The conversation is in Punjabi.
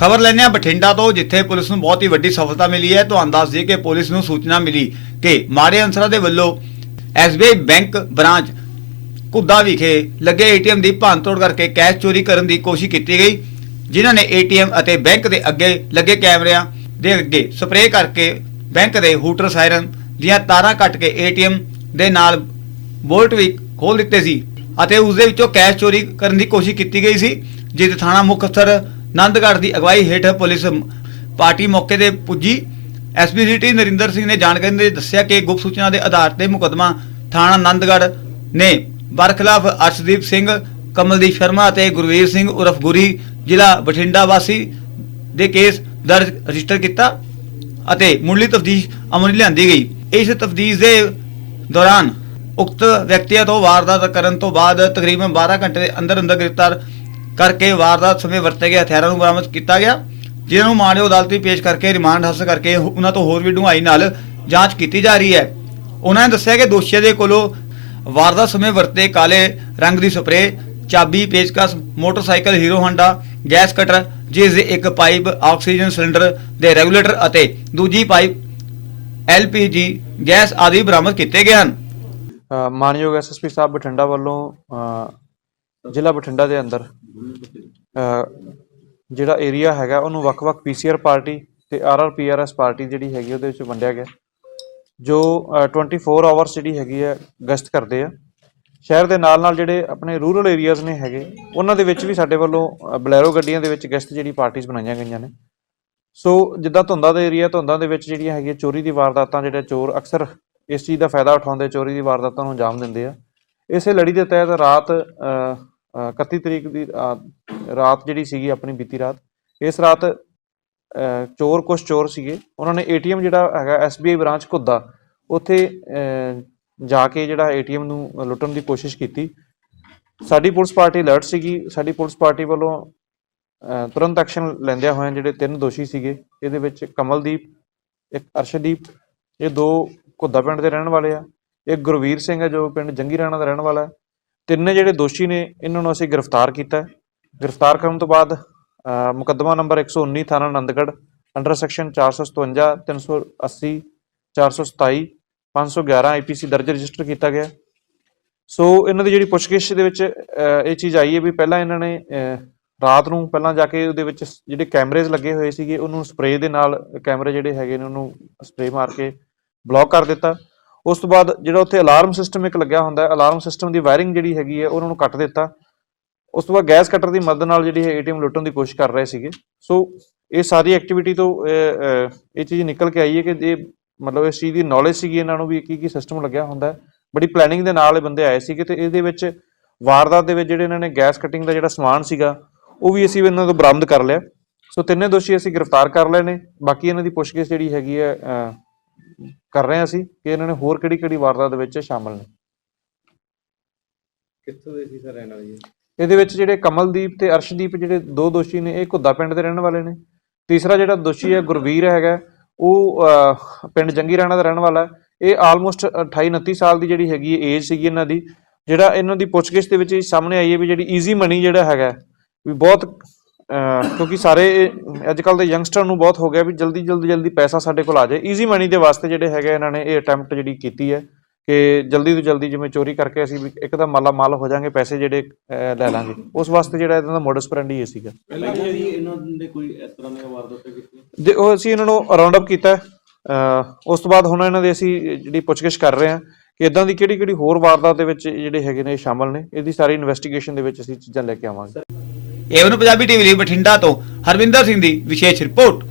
ਖਬਰ ਲੈਂਦੇ ਹਾਂ ਬਠਿੰਡਾ ਤੋਂ, ਜਿੱਥੇ ਪੁਲਿਸ ਨੂੰ ਬਹੁਤ ਹੀ ਵੱਡੀ ਸਫਲਤਾ ਮਿਲੀ ਹੈ। ਤੁਹਾਨੂੰ ਦੱਸ ਦਈਏ ਕਿ ਪੁਲਿਸ ਨੂੰ ਸੂਚਨਾ ਮਿਲੀ ਕਿ ਮਾੜੇ ਅਨਸਰਾਂ ਦੇ ਵੱਲੋਂ ਐਸਬੀਆਈ ਬੈਂਕ ਬ੍ਰਾਂਚ ਕੁੱਦਾ ਵਿਖੇ ਲੱਗੇ ਏਟੀਐਮ ਦੀ ਭੰਨਤੋੜ ਕਰਕੇ ਕੈਸ਼ ਚੋਰੀ ਕਰਨ ਦੀ ਕੋਸ਼ਿਸ਼ ਕੀਤੀ ਗਈ, ਜਿਨ੍ਹਾਂ ਨੇ ਏਟੀਐਮ ਅਤੇ ਬੈਂਕ ਦੇ ਅੱਗੇ ਲੱਗੇ ਕੈਮਰਿਆਂ ਦੇ ਅੱਗੇ ਸਪਰੇਅ ਕਰਕੇ ਬੈਂਕ ਦੇ ਹੂਟਰ ਸਾਇਰਨ ਦੀਆਂ ਤਾਰਾਂ ਕੱਟ ਕੇ ਏਟੀਐਮ ਦੇ ਨਾਲ ਬੋਲਟ ਵੀ ਖੋਲ ਦਿੱਤੇ ਸੀ ਅਤੇ ਉਸ ਦੇ ਵਿੱਚੋਂ ਕੈਸ਼ ਚੋਰੀ ਕਰਨ ਦੀ ਕੋਸ਼ਿਸ਼ ਕੀਤੀ ਗਈ ਸੀ ਜਿਸ ਥਾਣਾ ਮੁੱਖ ਅਫਸਰ ਨੰਦਗੜ੍ਹ ਦੀ ਅਗਵਾਈ ਹੇਠ ਪੁਲਿਸ ਪਾਰਟੀ ਮੌਕੇ ਤੇ ਪੁੱਜੀ। ਐਸਪੀਸੀਟੀ ਨਰਿੰਦਰ ਸਿੰਘ ਨੇ ਜਾਣਕਾਰੀ ਦੇ ਦੱਸਿਆ ਕਿ ਗੁਪਤ ਸੂਚਨਾ ਦੇ ਆਧਾਰ ਤੇ ਮੁਕਦਮਾ ਥਾਣਾ ਨੰਦਗੜ੍ਹ ਨੇ ਬਰਖਲਾਫ ਅਰਸ਼ਦੀਪ ਸਿੰਘ, ਕਮਲਦੀਪ ਸ਼ਰਮਾ ਅਤੇ ਗੁਰਵੀਰ ਸਿੰਘ ਉਰਫ ਗੁਰੀ ਜ਼ਿਲ੍ਹਾ ਬਠਿੰਡਾ ਵਾਸੀ ਦੇ ਕੇਸ ਦਰਜ ਰਜਿਸਟਰ ਕੀਤਾ ਅਤੇ ਮੁੱਢਲੀ ਤਫਤੀਸ਼ ਅਮਲ ਲਿਆਂਦੀ ਗਈ। ਇਸ ਤਫਤੀਸ਼ ਦੇ ਦੌਰਾਨ ਉਕਤ ਵਿਅਕਤੀਆਂ ਤੋਂ ਵਾਰਦਾਤ ਕਰਨ ਤੋਂ ਬਾਅਦ ਤਕਰੀਬਨ 12 ਘੰਟੇ ਦੇ ਅੰਦਰ ਅੰਦਰ ਗ੍ਰਿਫਤਾਰ ਕਰਕੇ ਵਾਰਦਾਤ ਸਮੇਂ ਵਰਤੇ ਗਏ, ਹਥਿਆਰਾਂ ਨੂੰ ਬਰਾਮਦ ਕੀਤਾ ਗਿਆ। ਜਿਨ੍ਹਾਂ ਨੂੰ ਮਾਣਯੋਗ ਅਦਾਲਤ ਵਿੱਚ ਪੇਸ਼ ਕਰਕੇ ਰਿਮਾਂਡ ਹਾਸਲ ਕਰਕੇ ਉਹਨਾਂ ਤੋਂ ਹੋਰ ਵੀ ਡੂੰਘਾਈ ਨਾਲ ਜਾਂਚ ਕੀਤੀ ਜਾ ਰਹੀ ਹੈ। ਉਹਨਾਂ ਨੇ ਦੱਸਿਆ ਕਿ ਦੋਸ਼ੀਆਂ ਦੇ ਕੋਲੋਂ ਵਾਰਦਾਤ ਸਮੇਂ ਵਰਤੇ ਕਾਲੇ ਰੰਗ ਦੀ ਸਪਰੇਅ, ਚਾਬੀ, ਪੇਚਕਸ, motorcycle, Hero Honda, gas cutter, ਜਿਸ ਦੇ ਇੱਕ ਪਾਈਪ, ਆਕਸੀਜਨ ਸਿਲੰਡਰ ਦੇ ਰੈਗੂਲੇਟਰ ਅਤੇ ਦੂਜੀ ਪਾਈਪ ਐਲਪੀਜੀ ਗੈਸ ਆਦਿ ਬਰਾਮਦ ਕੀਤੇ ਗਏ ਹਨ। ਮਾਨਯੋਗ ਐਸਐਸਪੀ ਸਾਹਿਬ ਬਠਿੰਡਾ ਵੱਲੋਂ ਜ਼ਿਲ੍ਹਾ ਬਠਿੰਡਾ ਦੇ ਅੰਦਰ ਜਿਹੜਾ ਏਰੀਆ ਹੈਗਾ ਉਹਨੂੰ ਵੱਖ-ਵੱਖ ਪੀਸੀਆਰ ਪਾਰਟੀ ਤੇ ਆਰਆਰਪੀਆਰਐਸ ਪਾਰਟੀ ਜਿਹੜੀ ਹੈਗੀ ਉਹਦੇ ਵਿੱਚ ਵੰਡਿਆ ਗਿਆ। ਜੋ ਅ, 24 ਆਵਰਸ ਜਿਹੜੀ ਹੈਗੀ ਹੈ ਗਸ਼ਤ ਕਰਦੇ ਆ। ਸ਼ਹਿਰ ਦੇ ਨਾਲ ਨਾਲ ਜਿਹੜੇ ਆਪਣੇ ਰੂਰਲ ਏਰੀਆਜ਼ ਨੇ ਹੈਗੇ ਉਹਨਾਂ ਦੇ ਵਿੱਚ ਵੀ ਸਾਡੇ ਵੱਲੋਂ ਬਲੈਰੋ ਗੱਡੀਆਂ ਦੇ ਵਿੱਚ ਗਸ਼ਤ ਜਿਹੜੀ ਪਾਰਟੀਆਂ ਬਣਾਈਆਂ ਗਈਆਂ ਨੇ। ਸੋ ਜਿੱਦਾਂ ਧੁੰਦਾਂ ਦੇ ਏਰੀਆ ਧੁੰਦਾਂ ਦੇ ਵਿੱਚ ਜਿਹੜੀਆਂ ਹੈਗੀਆਂ ਚੋਰੀ ਦੀ ਵਾਰਦਾਤਾਂ ਜਿਹੜੇ ਚੋਰ ਅਕਸਰ ਇਸ ਚੀਜ਼ ਦਾ ਫਾਇਦਾ ਉਠਾਉਂਦੇ ਚੋਰੀ ਦੀ ਵਾਰਦਾਤਾਂ ਨੂੰ ਅੰਜਾਮ ਦਿੰਦੇ ਆ। ਇਸੇ ਲੜੀ ਦੇ ਤਹਿਤ ਰਾਤ 31 ਤਰੀਕ ਦੀ ਅ, ਰਾਤ ਜਿਹੜੀ ਸੀਗੀ ਆਪਣੀ ਬੀਤੀ ਰਾਤ ਇਸ ਰਾਤ ਚੋਰ ਕੁਝ ਚੋਰ ਸੀਗੇ। ਉਹਨਾਂ ਨੇ ਏਟੀਐਮ ਜਿਹੜਾ ਹੈਗਾ ਐਸਬੀਆਈ ਬ੍ਰਾਂਚ ਘੁੱਦਾ। ਉੱਥੇ ਜਾ ਕੇ ਜਿਹੜਾ ਏਟੀਐਮ ਨੂੰ ਲੁੱਟਣ ਦੀ ਕੋਸ਼ਿਸ਼ ਕੀਤੀ। ਸਾਡੀ ਪੁਲਿਸ ਪਾਰਟੀ ਅਲਰਟ ਸੀਗੀ। ਸਾਡੀ ਪੁਲਿਸ ਪਾਰਟੀ ਵੱਲੋਂ ਤੁਰੰਤ ਐਕਸ਼ਨ ਲੈਂਦਿਆਂ ਹੋਇਆਂ ਜਿਹੜੇ ਤਿੰਨ ਦੋਸ਼ੀ ਸੀਗੇ ਇਹਦੇ ਵਿੱਚ ਕਮਲਦੀਪ ਇੱਕ ਅਰਸ਼ਦੀਪ ਇਹ ਦੋ ਘੁੱਦਾ ਪਿੰਡ ਦੇ ਰਹਿਣ ਵਾਲੇ ਆ। ਇੱਕ ਗੁਰਵੀਰ ਸਿੰਘ ਹੈ ਜੋ ਪਿੰਡ ਜੰਗੀ ਰਾਣਾ ਦਾ ਰਹਿਣ ਵਾਲਾ ਹੈ। ਤਿੰਨੇ ਜਿਹੜੇ ਦੋਸ਼ੀ ਨੇ, ਇਹਨਾਂ ਨੂੰ ਅਸੀਂ ਗ੍ਰਿਫਤਾਰ ਕੀਤਾ ਗ੍ਰਿਫਤਾਰ ਕਰਨ ਤੋਂ ਬਾਅਦ ਮੁਕੱਦਮਾ ਨੰਬਰ 119 ਥਾਣਾ ਆਨੰਦਗੜ੍ਹ ਅੰਡਰ ਸੈਕਸ਼ਨ 457 380 427 511 ਆਈਪੀਸੀ ਦਰਜ ਰਜਿਸਟਰ ਕੀਤਾ ਗਿਆ ਸੋ ਇਹਨਾਂ ਦੀ ਜਿਹੜੀ ਪੁੱਛਗਿੱਛ ਦੇ ਵਿੱਚ ਇਹ ਚੀਜ਼ ਆਈ ਹੈ ਵੀ ਪਹਿਲਾਂ ਇਹਨਾਂ ਨੇ ਰਾਤ ਨੂੰ ਪਹਿਲਾਂ ਜਾ ਕੇ ਉਹਦੇ ਵਿੱਚ ਜਿਹੜੇ ਕੈਮਰੇਜ਼ ਲੱਗੇ ਹੋਏ ਸੀਗੇ, ਉਹਨੂੰ ਸਪਰੇਅ ਦੇ ਨਾਲ ਕੈਮਰੇ ਜਿਹੜੇ ਹੈਗੇ ਨੇ ਉਹਨੂੰ ਸਪਰੇਅ ਮਾਰ ਕੇ ਬਲੌਕ ਕਰ ਦਿੱਤਾ। ਉਸ ਤੋਂ ਬਾਅਦ ਜਿਹੜਾ ਉੱਥੇ ਅਲਾਰਮ ਸਿਸਟਮ ਇੱਕ ਲੱਗਿਆ ਹੁੰਦਾ ਹੈ ਅਲਾਰਮ ਸਿਸਟਮ ਦੀ ਵਾਇਰਿੰਗ ਜਿਹੜੀ ਹੈਗੀ ਹੈ, ਉਹਨਾਂ ਨੂੰ ਕੱਟ ਦਿੱਤਾ। ਉਸ ਤੋਂ ਬਾਅਦ ਗੈਸ ਕਟਰ ਦੀ ਮਦਦ ਨਾਲ ਜਿਹੜੀ ਹੈ ਏਟੀਐਮ ਲੁੱਟਣ ਦੀ ਕੋਸ਼ਿਸ਼ ਕਰ ਰਹੇ ਸੀਗੇ। ਸੋ ਇਹ ਸਾਰੀ ਐਕਟੀਵਿਟੀ ਤੋਂ ਇਹ ਚੀਜ਼ ਨਿਕਲ ਕੇ ਆਈ ਹੈ ਕਿ ਇਹ ਮਤਲਬ ਇਸ ਚੀਜ਼ ਦੀ ਨੌਲੇਜ ਸੀਗੀ, ਇਹਨਾਂ ਨੂੰ ਵੀ ਕੀ ਕੀ ਸਿਸਟਮ ਲੱਗਿਆ ਹੁੰਦਾ ਬੜੀ ਪਲੈਨਿੰਗ ਦੇ ਨਾਲ ਇਹ ਬੰਦੇ ਆਏ ਸੀਗੇ ਤੇ ਇਹਦੇ ਵਿੱਚ ਵਾਰਦਾਤ ਦੇ ਵਿੱਚ ਜਿਹੜੇ ਇਹਨਾਂ ਨੇ ਗੈਸ ਕਟਿੰਗ ਦਾ ਜਿਹੜਾ ਸਮਾਨ ਸੀਗਾ, ਉਹ ਵੀ ਅਸੀਂ ਇਹਨਾਂ ਤੋਂ ਬਰਾਮਦ ਕਰ ਲਿਆ। ਸੋ ਤਿੰਨੇ ਦੋਸ਼ੀ ਅਸੀਂ ਗ੍ਰਿਫਤਾਰ ਕਰ ਲਏ ਨੇ। ਬਾਕੀ ਇਹਨਾਂ ਦੀ ਪੁੱਛਗਿੱਛ ਜਿਹੜੀ ਹੈਗੀ ਹੈ ਕਰ ਰਹੇ ਹਾਂ ਅਸੀਂ ਕਿ ਇਹਨਾਂ ਨੇ ਹੋਰ ਕਿਹੜੀ ਕਿਹੜੀ ਵਾਰਦਾਤ ਦੇ ਵਿੱਚ ਸ਼ਾਮਲ ਨੇ। ਕਿੱਥੋਂ ਦੇ ਸੀ ਸਰ ਇਹਨਾਂ ਦੀ ਇਹਦੇ ਵਿੱਚ ਜਿਹੜੇ ਕਮਲਦੀਪ ਤੇ ਅਰਸ਼ਦੀਪ ਜਿਹੜੇ ਦੋ ਦੋਸ਼ੀ ਨੇ ਇਹ ਘੁੱਦਾ ਪਿੰਡ ਦੇ ਰਹਿਣ ਵਾਲੇ ਨੇ। ਤੀਸਰਾ ਜਿਹੜਾ ਦੋਸ਼ੀ ਹੈ ਗੁਰਵੀਰ ਹੈਗਾ ਉਹ ਅਹ, ਪਿੰਡ ਜੰਗੀ ਰਾਣਾ ਦਾ ਰਹਿਣ ਵਾਲਾ ਹੈ। ਇਹ ਆਲਮੋਸਟ 28 29 ਸਾਲ ਦੀ ਜਿਹੜੀ ਹੈਗੀ ਏਜ ਸੀਗੀ ਇਹਨਾਂ ਦੀ। ਜਿਹੜਾ ਇਹਨਾਂ ਦੀ ਪੁੱਛਗਿੱਛ ਦੇ ਵਿੱਚ ਇਹ ਸਾਹਮਣੇ ਆਈ ਹੈ ਵੀ ਜਿਹੜੀ ਈਜ਼ੀ ਮਨੀ ਜਿਹੜਾ ਹੈਗਾ ਵੀ ਬਹੁਤ ਕਿਉਂਕਿ ਸਾਰੇ ਅੱਜ ਕੱਲ ਦੇ ਯੰਗਸਟਰ ਨੂੰ ਬਹੁਤ ਹੋ ਗਿਆ ਵੀ ਜਲਦੀ ਜਲਦੀ ਜਲਦੀ ਪੈਸਾ ਸਾਡੇ ਕੋਲ ਆ ਜਾਏ। ਈਜ਼ੀ ਮਨੀ ਦੇ ਵਾਸਤੇ ਜਿਹੜੇ ਹੈਗੇ ਇਹਨਾਂ ਨੇ ਇਹ ਅਟੈਂਪਟ ਜਿਹੜੀ ਕੀਤੀ ਹੈ ਕਿ ਜਲਦੀ ਤੋਂ ਜਲਦੀ ਜਿਵੇਂ ਚੋਰੀ ਕਰਕੇ ਅਸੀਂ ਵੀ ਇੱਕਦਮ ਮਾਲਾ ਮਾਲ ਹੋ ਜਾਾਂਗੇ ਪੈਸੇ ਜਿਹੜੇ ਲੈ ਲਾਂਗੇ। ਉਸ ਵਾਸਤੇ ਜਿਹੜਾ ਇਹਨਾਂ ਦਾ ਮੋਡਸ ਪ੍ਰੈਂਡੀ ਇਹ ਸੀਗਾ। ਪਹਿਲਾਂ ਵੀ ਇਹਨਾਂ ਦੇ ਕੋਈ ਇਸ ਤਰ੍ਹਾਂ ਦੀਆਂ ਵਾਰਦਾਤਾਂ ਕੀਤੀਆਂ? ਜੇ ਉਹ ਅਸੀਂ ਇਹਨਾਂ ਨੂੰ ਰਾਉਂਡ ਅਪ ਕੀਤਾ। ਉਸ ਤੋਂ ਬਾਅਦ ਹੁਣ ਇਹਨਾਂ ਦੇ ਅਸੀਂ ਜਿਹੜੀ ਪੁੱਛਗਿੱਛ ਕਰ ਰਹੇ ਹਾਂ ਕਿ ਇਦਾਂ ਦੀ ਕਿਹੜੀ ਕਿਹੜੀ ਹੋਰ ਵਾਰਦਾਤ ਦੇ ਵਿੱਚ ਜਿਹੜੇ ਹੈਗੇ ਨੇ ਸ਼ਾਮਲ ਨੇ। ਇਹਦੀ ਸਾਰੀ ਇਨਵੈਸਟੀਗੇਸ਼ਨ ਦੇ ਵਿੱਚ ਅਸੀਂ ਚੀਜ਼ਾਂ ਲੈ ਕੇ ਆਵਾਂਗੇ। ਏਵਨ ਪੰਜਾਬੀ ਟੀਵੀ ਲਈ ਬਠਿੰਡਾ ਤੋਂ ਹਰਵਿੰਦਰ ਸਿੰਘ ਦੀ ਵਿਸ਼ੇਸ਼ ਰਿਪੋਰਟ।